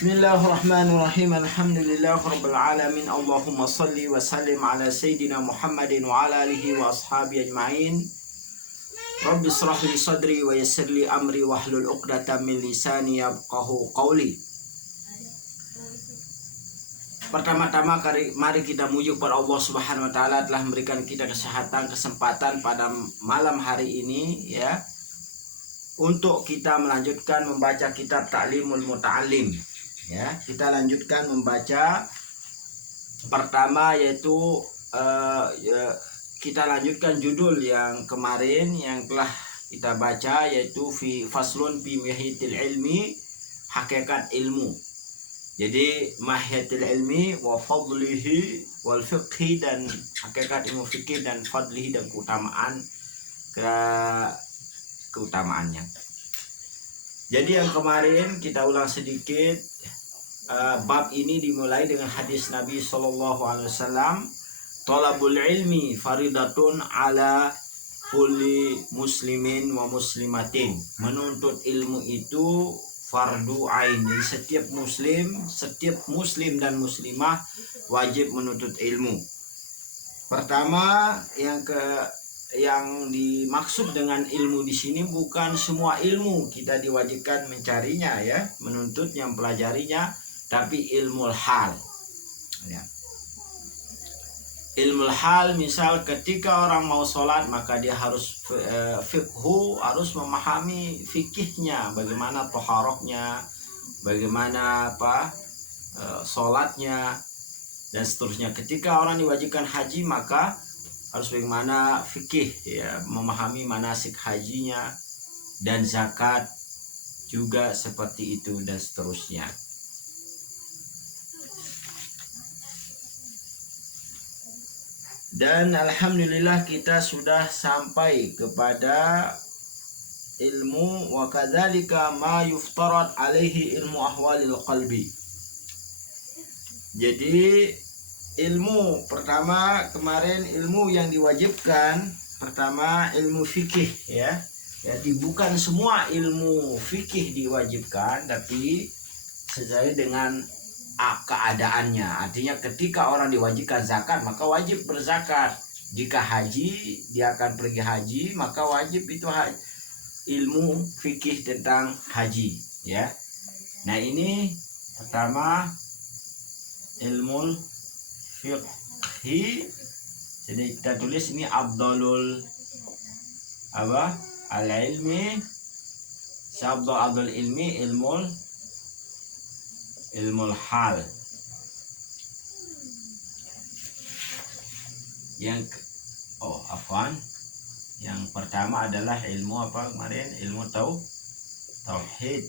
Bismillahirrahmanirrahim. Alhamdulillahirabbil alamin. Allahumma shalli wa sallim ala sayyidina Muhammadin wa ala alihi wa ashabi ajmain. Rabbi shrah li sadri wa yassir li amri wahlul 'uqdatam min lisani yafqahu qawli. Pertama-tama mari kita muji kepada Allah Subhanahu wa taala telah memberikan kita kesempatan pada malam hari ini ya, untuk kita melanjutkan membaca kitab Ta'limul Muta'allim ya. Kita lanjutkan membaca pertama, yaitu kita lanjutkan judul yang kemarin yang telah kita baca, yaitu faslun fi mahiyatil ilmi, hakikat ilmu. Jadi mahiyatil ilmi wa fadlihi wal fiqhi, dan hakikat ilmu fikih dan fadlihi, dan keutamaannya. Jadi yang kemarin kita ulang sedikit, bab ini dimulai dengan hadis Nabi SAW, talabul ilmi faridatun ala kulli muslimin wa muslimatin. Menuntut ilmu itu fardu ain. Jadi setiap muslim dan muslimah wajib menuntut ilmu. Pertama, yang dimaksud dengan ilmu di sini bukan semua ilmu kita diwajibkan mencarinya ya, menuntutnya, mempelajarinya, tapi ilmu hal ya. Ilmu hal, misal ketika orang mau sholat maka dia harus fiqhu, harus memahami fikihnya, bagaimana toharohnya, bagaimana sholatnya dan seterusnya. Ketika orang diwajibkan haji maka harus bagaimana fikih ya, memahami manasik hajinya, dan zakat juga seperti itu, dan seterusnya. Dan alhamdulillah kita sudah sampai kepada ilmu wa kadzalika ma yuftarat alaihi ilmu ahwalil qalbi. Jadi ilmu pertama kemarin, ilmu yang diwajibkan pertama ilmu fikih ya. Jadi bukan semua ilmu fikih diwajibkan, tapi sesuai dengan keadaannya. Artinya ketika orang diwajibkan zakat maka wajib berzakat. Jika haji, dia akan pergi haji, maka wajib itu ilmu fikih tentang haji ya. Nah ini pertama ilmu fiqhi. Jadi kita tulis ini afdalul al-ilmi, abdul ilmi ilmul hal. Yang pertama adalah ilmu kemarin? Ilmu tauhid.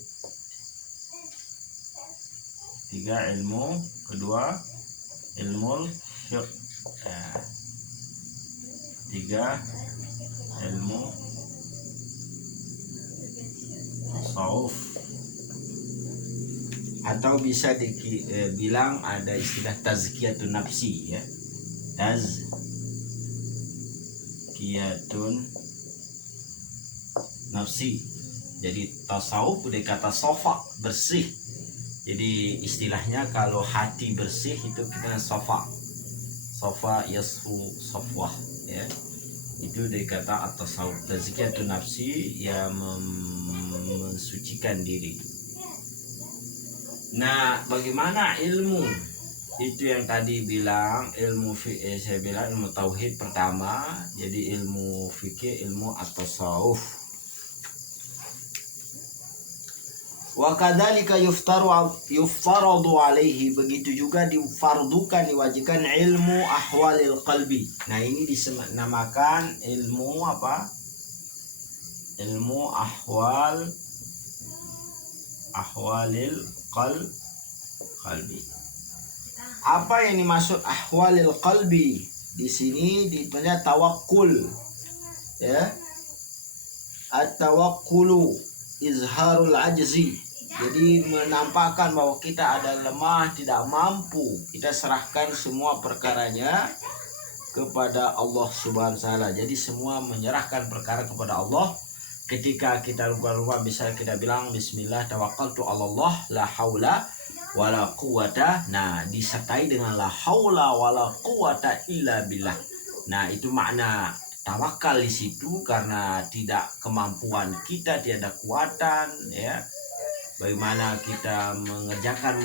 Tiga ilmu, kedua ilmu fiqh, tiga ilmu tasawuf, atau bisa dibilang ada istilah tazkiyatun nafsi ya. Tazkiyatun nafsi. Jadi tasawuf dari kata sofa, bersih. Jadi istilahnya kalau hati bersih itu kita sofa yasfu safwah ya. Itu dari kata at-tasawuf. Tazkiyatun nafsi yang mensucikan diri. Nah, bagaimana ilmu? Itu yang tadi bilang ilmu saya bilang ilmu tauhid pertama, jadi ilmu fikih, ilmu at-tasawuf. Wa kadzalika yuftaradu alaihi, begitu juga difardukan, diwajibkan ilmu ahwalil qalbi. Nah, ini dinamakan ilmu Ilmu ahwalil qalbi. Apa yang dimaksud ahwalil qalbi? Di sini ditanya tawakkul ya. At-tawakkulu izharul ajzi. Jadi menampakkan bahwa kita ada lemah, tidak mampu. Kita serahkan semua perkaranya kepada Allah Subhanahu wa taala. Jadi semua menyerahkan perkara kepada Allah. Ketika kita lupa bisa kita bilang bismillah tawakkaltu 'alallah la haula wala quwata. Nah, disertai dengan la haula wala quwata illa billah. Nah, itu makna tawakal di situ, karena tidak kemampuan kita, tiada kekuatan, ya. Bagaimana kita mengerjakan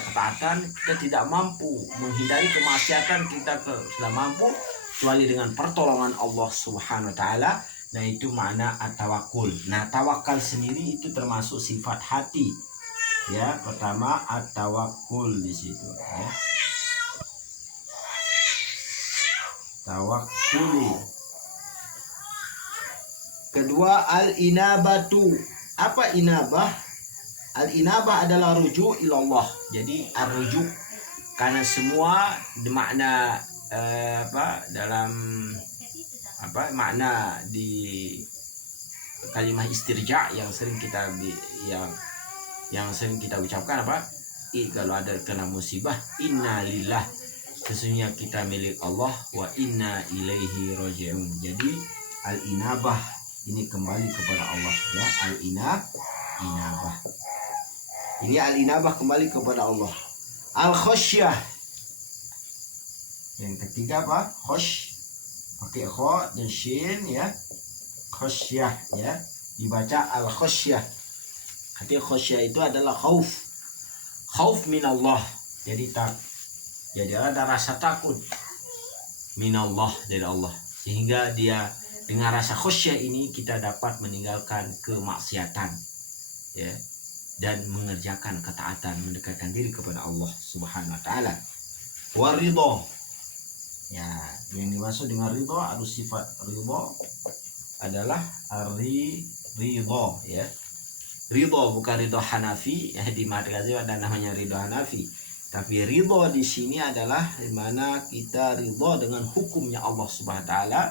ketaatan, kita tidak mampu, menghindari kemaksiatan kita sudah mampu kecuali dengan pertolongan Allah Subhanahu wa taala. Nah, itu makna at-tawakkul. Nah, tawakal sendiri itu termasuk sifat hati. Ya, pertama at-tawakkul di situ, ya. Tawakkul. Kedua, al-inabatu. Apa inabah? Al-inabah adalah rujuk ilallah. Jadi ar-rujuk, karena semua makna dalam makna di kalimat istirja yang sering kita sering kita ucapkan kalau ada kena musibah, innalillah, sesungguhnya kita milik Allah, wa inna ilaihi raji'un. Jadi al-inabah ini kembali kepada Allah, ya. Al-inabah ini al-inabah kembali kepada Allah. Al-khasyah, yang ketiga apa? Khosh, pakai kho dan shin, ya. Khasyah, ya, dibaca al-khasyah. Arti khasyah itu adalah khauf min Allah. Jadi ada rasa takut minallah, dari Allah, sehingga dia dengan rasa khasyah ini kita dapat meninggalkan kemaksiatan, ya, dan mengerjakan ketaatan, mendekatkan diri kepada Allah Subhanahu wa taala. Waridho, ya, yang dimaksud dengan ridho, harus sifat ridho adalah ridho, ya. Ridho bukan ridho Hanafi, ya, di Madagaskar ada namanya ridho Hanafi. Tapi ridho di sini adalah dimana kita ridho dengan hukumnya Allah Subhanahu wa taala,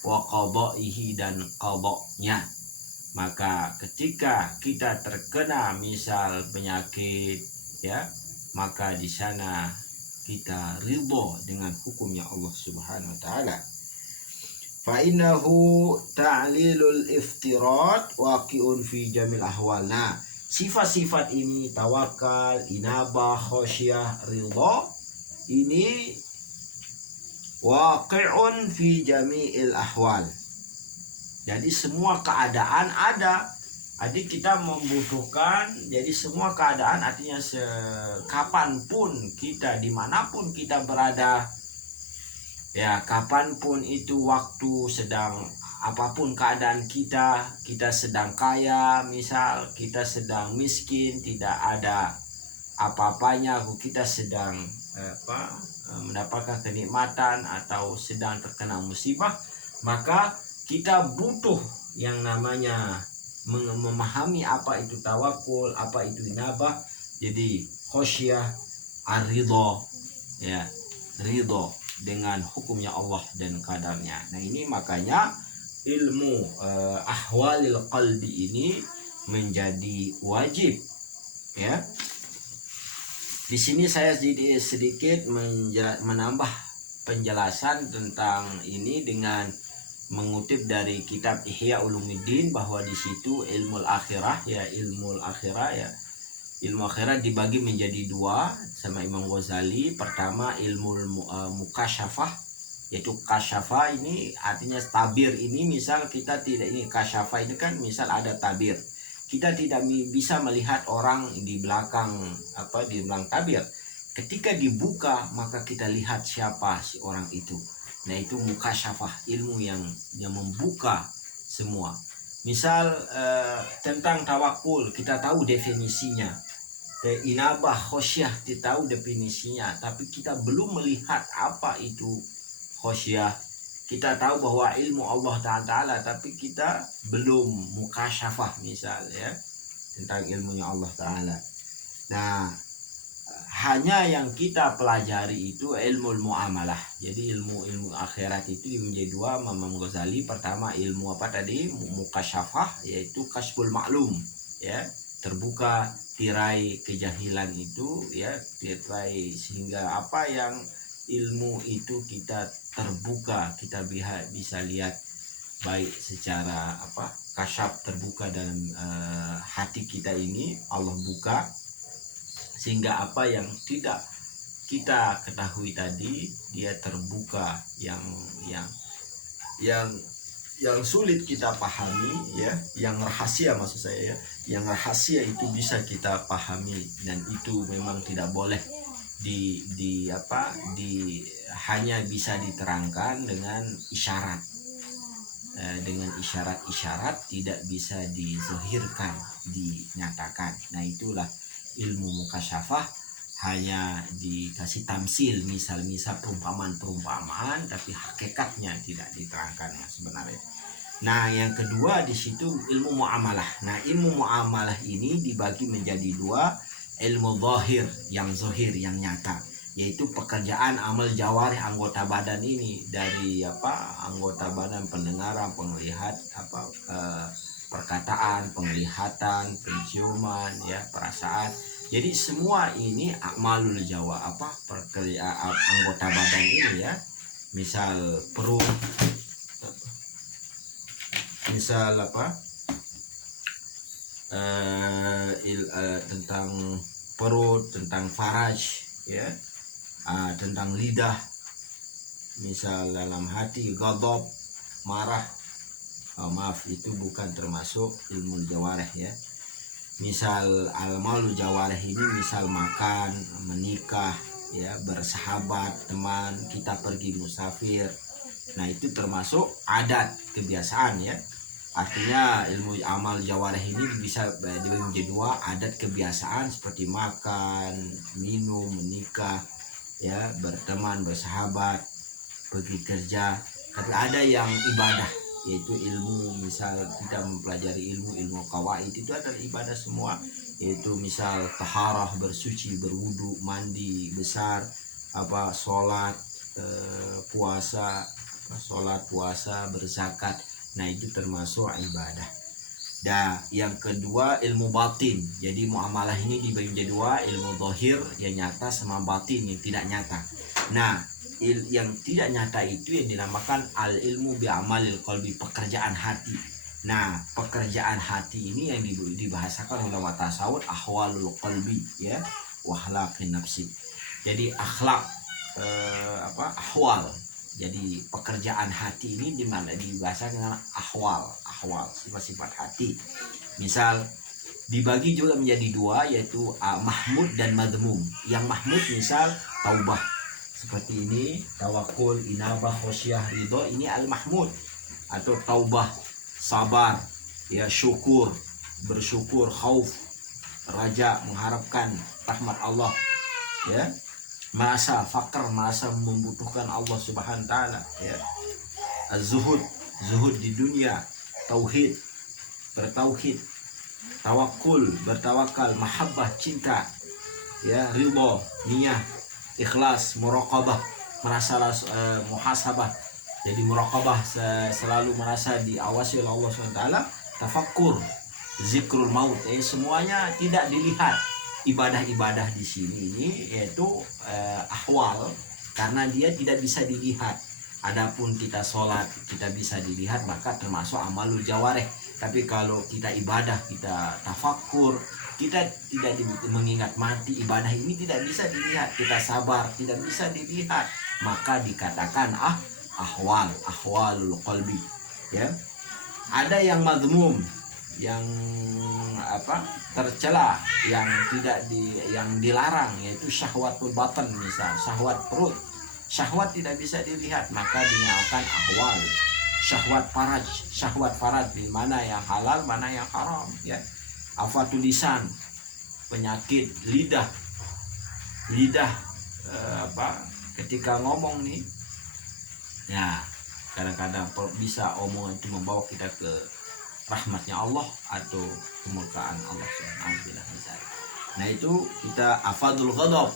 wa qadaihi, dan qadanya. Maka ketika kita terkena misal penyakit, ya, maka di sana kita ridho dengan hukumnya Allah Subhanahu wa taala. Fa innahu ta'lilul iftirat waqi'un fi jamil ahwal. Nah, sifat-sifat ini, tawakal, inabah, khasyah, ridha, ini waqi'un fi jami'il ahwal. Jadi semua keadaan ada. Jadi kita membutuhkan, jadi semua keadaan artinya kapanpun kita, dimanapun kita berada, ya, kapanpun itu waktu, sedang apapun keadaan kita sedang kaya, misal kita sedang miskin, tidak ada apa-apanya, kita sedang mendapatkan kenikmatan atau sedang terkena musibah, maka kita butuh yang namanya memahami apa itu tawakul, apa itu inabah. Jadi khasyah, ar-ridha, ya, ridha dengan hukumnya Allah dan kadarnya. Nah, ini makanya ilmu ahwalil qalbi ini menjadi wajib, ya. Di sini saya sedikit menambah penjelasan tentang ini dengan mengutip dari kitab Ihya Ulumuddin, bahwa di situ ilmu akhirah, ya, ilmu akhirah, ya, ilmu akhirat dibagi menjadi dua sama Imam Ghazali. Pertama ilmu mukasyafah, yaitu kasyafah ini artinya tabir. Ini misal kita tidak, ini kasyafah ini kan misal ada tabir, kita tidak bisa melihat orang di belakang di belakang tabir. Ketika dibuka maka kita lihat siapa si orang itu. Nah, itu mukasyafah, ilmu yang membuka semua. Misal tentang tawakul kita tahu definisinya, inabah, khasyah kita tahu definisinya, tapi kita belum melihat apa itu khasyah. Kita tahu bahwa ilmu Allah Ta'ala, tapi kita belum mukasyafah misal, ya, tentang ilmunya Allah Ta'ala. Nah, hanya yang kita pelajari itu ilmu muamalah. Jadi ilmu akhirat itu menjadi dua, Imam Ghazali. Pertama ilmu mukasyafah, yaitu kasbul maklum, ya, terbuka tirai kejahilan itu, ya, tirai sehingga apa yang ilmu itu kita terbuka, kita bisa lihat baik secara kasyaf terbuka dalam hati kita ini Allah buka, sehingga apa yang tidak kita ketahui tadi dia terbuka, yang sulit kita pahami ya, yang rahasia maksud saya ya, yang rahasia itu bisa kita pahami, dan itu memang tidak boleh hanya bisa diterangkan dengan isyarat. Dengan isyarat-isyarat tidak bisa dizahirkan, dinyatakan. Nah itulah ilmu mukasyafah, hanya dikasih tamsil, misal-misal perumpamaan-perumpamaan, tapi hakikatnya tidak diterangkan sebenarnya. Nah yang kedua di situ ilmu muamalah. Nah ilmu muamalah ini dibagi menjadi dua, ilmu zahir, yang nyata, yaitu pekerjaan amal jawarih anggota badan ini, dari anggota badan, pendengaran, penglihat, perkataan, penglihatan, penciuman ya, perasaan. Jadi semua ini amalul jawa, pekerjaan anggota badan ini ya. Misal perut, misal tentang perut, tentang faraj ya, tentang lidah, misal dalam hati ghadab, marah, maaf itu bukan termasuk ilmu jawarih ya. Misal al-malu jawarih ini misal makan, menikah ya, bersahabat, teman, kita pergi musafir. Nah itu termasuk adat, kebiasaan ya. Artinya ilmu amal jawarih ini bisa dibagi menjadi dua, adat kebiasaan seperti makan, minum, menikah ya, berteman, bersahabat, pergi kerja. Tapi ada yang ibadah, yaitu ilmu, misal kita mempelajari ilmu kawaid, itu adalah ibadah semua, yaitu misal taharah, bersuci, berwudu, mandi besar, sholat, puasa, berzakat. Nah itu termasuk ibadah. Dan yang kedua ilmu batin. Jadi muamalah ini dibagi menjadi dua, ilmu zahir yang nyata sama batin yang tidak nyata. Nah yang tidak nyata itu yang dinamakan al ilmu bi amalil qalbi, pekerjaan hati. Nah pekerjaan hati ini yang dibahasakan ulama tasawuf ahwalul qalbi ya, wa akhlaqin nafsi. Jadi akhlak ahwal. Jadi pekerjaan hati ini dimana dibahasakan dengan ahwal, sifat-sifat hati. Misal dibagi juga menjadi dua, yaitu mahmud dan madmum. Yang mahmud misal taubah, seperti ini, tawakul, inabah, khosyah, ridho, ini al-mahmud. Atau taubah, sabar, ya, syukur, bersyukur, khauf, raja, mengharapkan rahmat Allah, ya, merasa fakir, merasa membutuhkan Allah Subhanahu wa taala, ya. Az-zuhud, zuhud di dunia, tauhid, bertauhid, tawakul, bertawakal, mahabbah, cinta, ya, ridho, niyah, ikhlas, muraqabah, merasa muhasabah. Jadi muraqabah, selalu merasa diawasi oleh Allah SWT. Tafakkur, zikrul maut, semuanya tidak dilihat. Ibadah-ibadah di sini ini yaitu ahwal, karena dia tidak bisa dilihat. Adapun kita sholat kita bisa dilihat, maka termasuk amalul jawareh. Tapi kalau kita ibadah, kita tafakkur, kita tidak mengingat mati, ibadah ini tidak bisa dilihat. Kita sabar, tidak bisa dilihat, maka dikatakan ahwalul qalbi, ya. Ada yang madmum, yang tercela, yang yang dilarang, yaitu syahwatul batan. Misal syahwat perut, syahwat tidak bisa dilihat, maka dinamakan ahwal. Syahwat faraj, di mana yang halal, mana yang haram, ya. Afatul lisan, penyakit lidah, ketika ngomong nih, ya, kadang-kadang bisa omongan itu membawa kita ke rahmatnya Allah atau kemurkaan Allah Subhanahu. Nah itu kita afadul ghadab,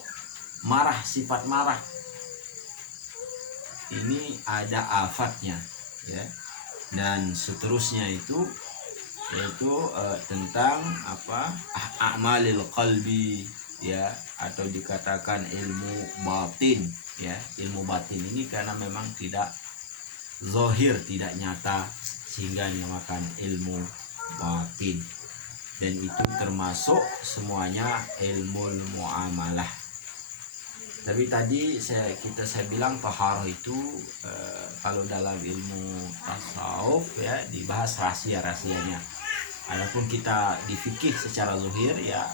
marah, sifat marah ini ada afatnya, ya. Dan seterusnya itu yaitu tentang a'malil qalbi, ya, atau dikatakan ilmu batin, ya. Ilmu batin ini karena memang tidak zahir, tidak nyata, sehingga dinamakan ilmu batin, dan itu termasuk semuanya ilmu muamalah. Tapi tadi saya bilang taharah itu kalau dalam ilmu tasawuf ya dibahas rahasia-rahasianya. Adapun kita di fikih secara zahir ya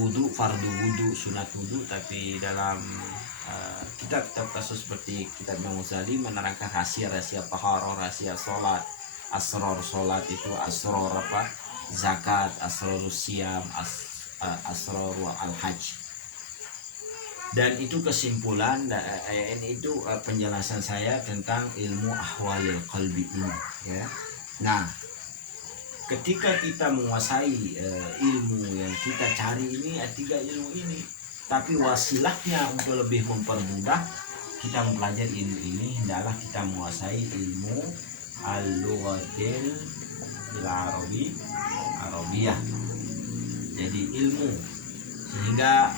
wudu, fardu wudu, sunat wudu, tapi dalam kitab-kitab kasus seperti kitab Imam Ghazali menerangkan rahasia-rahasia taharah, rahasia sholat, asrar sholat itu asrar apa? Zakat, asrar siam, asrar al-hajj. Dan itu kesimpulan ini itu penjelasan saya tentang ilmu ahwalil qalbi ini ya. Nah, ketika kita menguasai ilmu yang kita cari ini, tiga ilmu ini, tapi wasilahnya untuk lebih mempermudah kita mempelajari ilmu ini, hendaklah kita menguasai ilmu al-lughatil arabiyah. Jadi ilmu, sehingga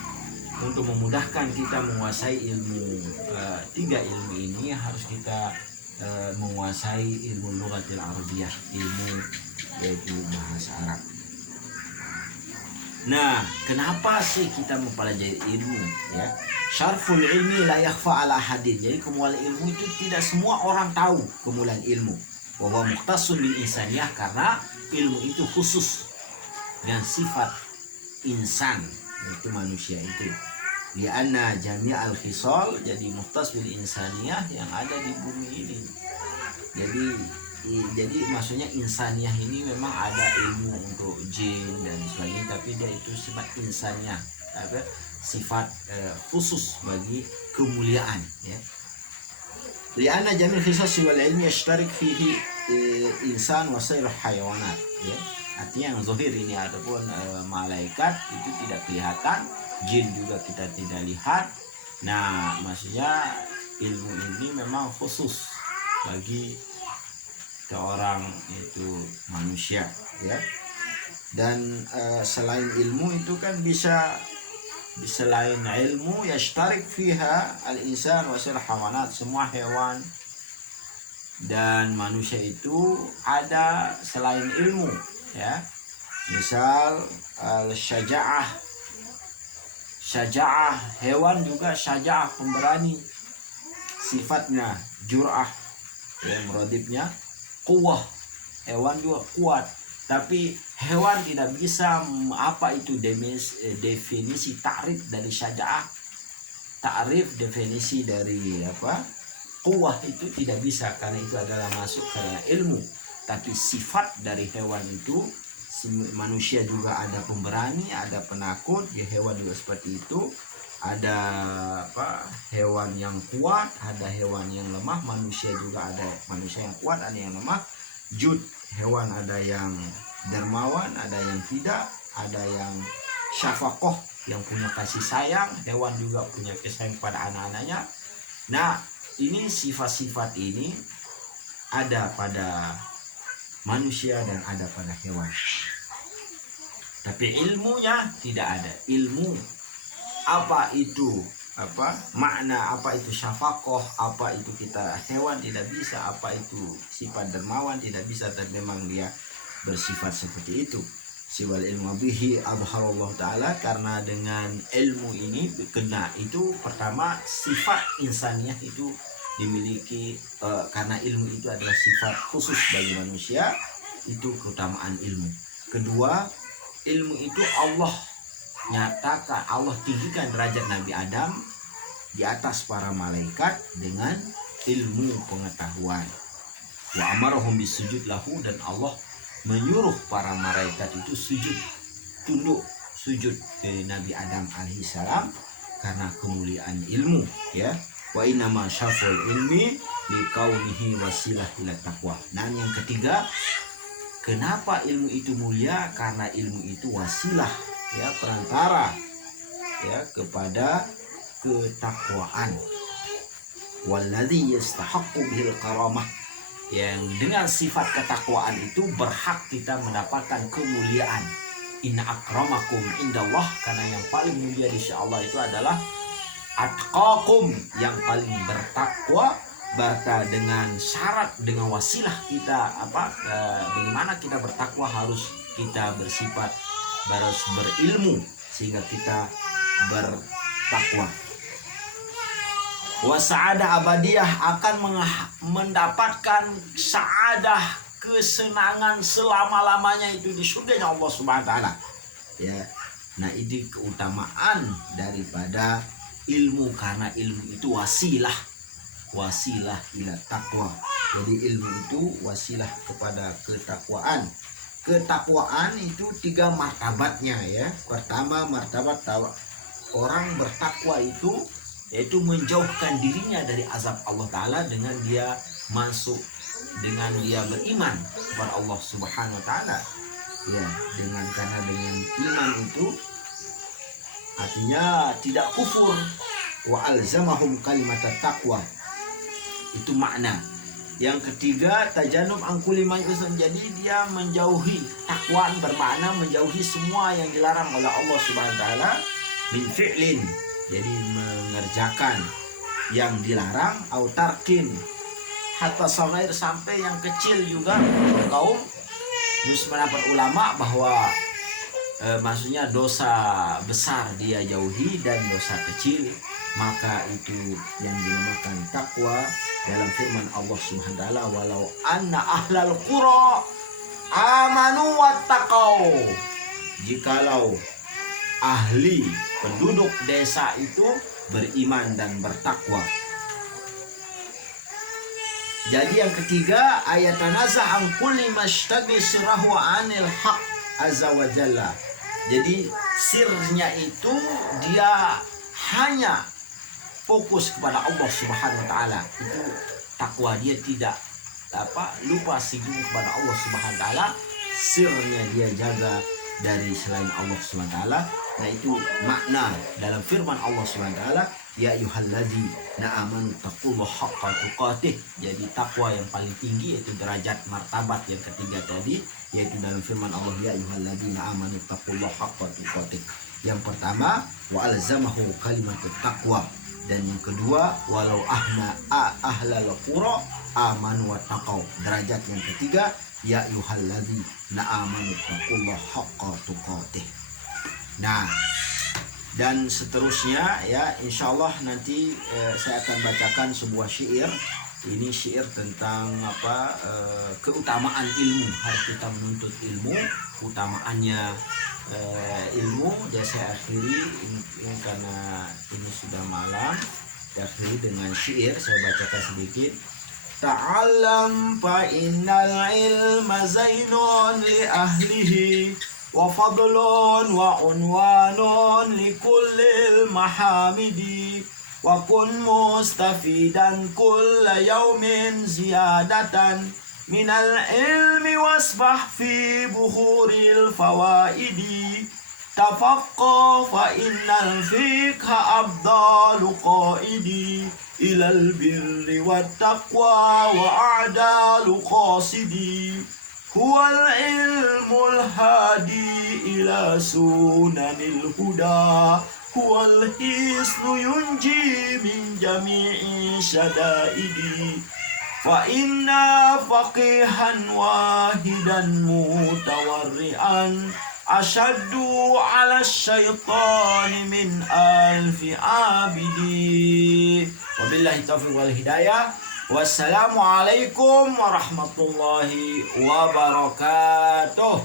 untuk memudahkan kita menguasai ilmu tiga ilmu ini harus kita menguasai ilmu lughatil arabiyah, ilmu yaitu bahasa Arab. Nah, kenapa sih kita mempelajari ilmu ya? Syarful ilmi la yakhfa ala hadin. Jadi kemuliaan ilmu itu tidak semua orang tahu kemuliaan ilmu. Wa huwa mukhtassun bil insaniyah, karena ilmu itu khusus dengan sifat insan, itu manusia itu. Lianna jami'al khisal, jadi mukhtas bil insaniyah yang ada di bumi ini. Jadi maksudnya insaniyah ini memang ada ilmu untuk jin dan sebagainya, tapi dia itu sifat insaniyah, sifat khusus bagi kemuliaan ya. Lianna jami'al khisal wal ilmi yashtarik fihi insan wa sairul hayawanat ya. Artinya yang zahir ini adapun malaikat itu tidak kelihatan, jin juga kita tidak lihat. Nah, maksudnya ilmu ini memang khusus bagi seorang itu manusia ya. Dan selain ilmu itu kan bisa selain ilmu yashtarik fiha al-insan wa sir hawanat, semua hewan dan manusia itu ada selain ilmu ya. Misal al-syaja'ah, hewan juga syaja'ah, pemberani sifatnya, jur'ah ya, muradibnya kuwah, hewan juga kuat. Tapi hewan tidak bisa apa itu definisi ta'rif dari syaja'ah, ta'rif definisi dari apa kuwah itu tidak bisa, karena itu adalah masuk ke dalam ilmu. Tapi sifat dari hewan itu, manusia juga ada pemberani, ada penakut ya, hewan juga seperti itu. Ada hewan yang kuat, ada hewan yang lemah. Manusia juga ada manusia yang kuat, ada yang lemah. Jud, hewan ada yang dermawan, ada yang tidak. Ada yang syafaqoh, yang punya kasih sayang. Hewan juga punya kasih sayang pada anak-anaknya. Nah, ini sifat-sifat ini ada pada manusia dan ada pada hewan. Tapi ilmunya tidak ada. Ilmu apa itu, makna apa itu syafaqoh, apa itu kita hewan tidak bisa, apa itu sifat dermawan tidak bisa, dan memang dia bersifat seperti itu. Siwal ilmu bihi adharallahu ta'ala, karena dengan ilmu ini kena itu pertama sifat insaniyah itu dimiliki, karena ilmu itu adalah sifat khusus bagi manusia, itu keutamaan ilmu. Kedua, ilmu itu Allah nyatakan, Allah tinggikan derajat Nabi Adam di atas para malaikat dengan ilmu pengetahuan. Wa amarahum bisujud lahu, dan Allah menyuruh para malaikat itu sujud, tunduk sujud ke Nabi Adam alaihissalam karena kemuliaan ilmu ya. Wa innama syaful ilmi liqaunihi wasilah ila taqwa. Dan yang ketiga, kenapa ilmu itu mulia? Karena ilmu itu wasilah ya, perantara ya kepada ketakwaan. Walladzi yastahaqqu bil karamah, yang dengan sifat ketakwaan itu berhak kita mendapatkan kemuliaan. Inna akramakum indallah, karena yang paling mulia di sisi Allah itu adalah atqakum, yang paling bertakwa. dengan syarat, dengan wasilah kita bagaimana kita bertakwa, harus kita harus berilmu sehingga kita bertakwa. Wasa'adah abadiyah, akan mendapatkan sa'adah, kesenangan selama-lamanya itu di surganya Allah Subhanahu wa taala. Ya. Nah, ini keutamaan daripada ilmu, karena ilmu itu wasilah ila takwa. Jadi ilmu itu wasilah kepada ketakwaan. Ketakwaan itu 3 martabatnya ya. Pertama, martabat orang bertakwa itu yaitu menjauhkan dirinya dari azab Allah Ta'ala dengan dia beriman kepada Allah Subhanahu wa taala. Ya, karena dengan iman itu artinya tidak kufur. Wa alzamahum kalimat taqwa. Itu makna. Yang ketiga, tajanub angkuli ma'yusan, jadi dia menjauhi. Takwaan bermakna menjauhi semua yang dilarang oleh Allah Subhanahu wa taala min fi'lin, jadi mengerjakan yang dilarang, au tarkin hatta sagair, sampai yang kecil juga. Kaum pendapat ulama bahwa maksudnya dosa besar dia jauhi dan dosa kecil, maka itu yang dinamakan takwa. Dalam firman Allah Subhanahu wa taala, walau anna ahlal qura amanu wattaqau, jikalau ahli penduduk desa itu beriman dan bertakwa. Jadi yang ketiga, ayat tanazah an kulli mashtaghi sirahu anil haq azza wa jalla. Jadi sirnya itu dia hanya fokus kepada Allah Subhanahu wa taala. Itu takwa, dia tidak lupa sibuk kepada Allah Subhanahu wa taala. Sirnya dia jaga dari selain Allah Subhanahu wa taala. Nah, itu makna dalam firman Allah Subhanahu wa taala, ya ayyuhalladzina amanu taqullaha haqqa tuqatih. Jadi takwa yang paling tinggi, yaitu derajat martabat yang ketiga tadi, yaitu dalam firman Allah, ya ayyuhalladzina amanu taqullaha haqqa tuqatih. Yang pertama, wa alzamahu kalimatut taqwa. Dan yang kedua, walau ahlal qura amanu wattaqau. Derajat yang ketiga, ya ayyuhalladzina amanu taqullaha haqqa tuqatih. Nah, dan seterusnya ya, insyaallah nanti saya akan bacakan sebuah syair. Ini syair tentang keutamaan ilmu. Harus kita menuntut ilmu, keutamaannya ilmu. Dan saya akhiri ini karena ini sudah malam, saya akhiri dengan syair. Saya bacakan sedikit. Ta'allam fa innal ilma zainun li ahlihi wa fadlun wa unwanun li kullil mahamidi wa kun mustafidan kulla yawmin ziyadatan minal ilmi wasbah fi buhuril fawaidi tafaqqa fa innal fiqha abdalu qaidi ilal birri wat taqwa wa a'dalu qasidi huwal ilmul hadi ila sunanil huda huwal hisnu yunji min jami'i syadaidi fa inna faqihan wahidan mutawarri'an asyaddu ala syaitani min alfi abidi. Wabillahi taufiq wal hidayah. Wassalamualaikum warahmatullahi wabarakatuh.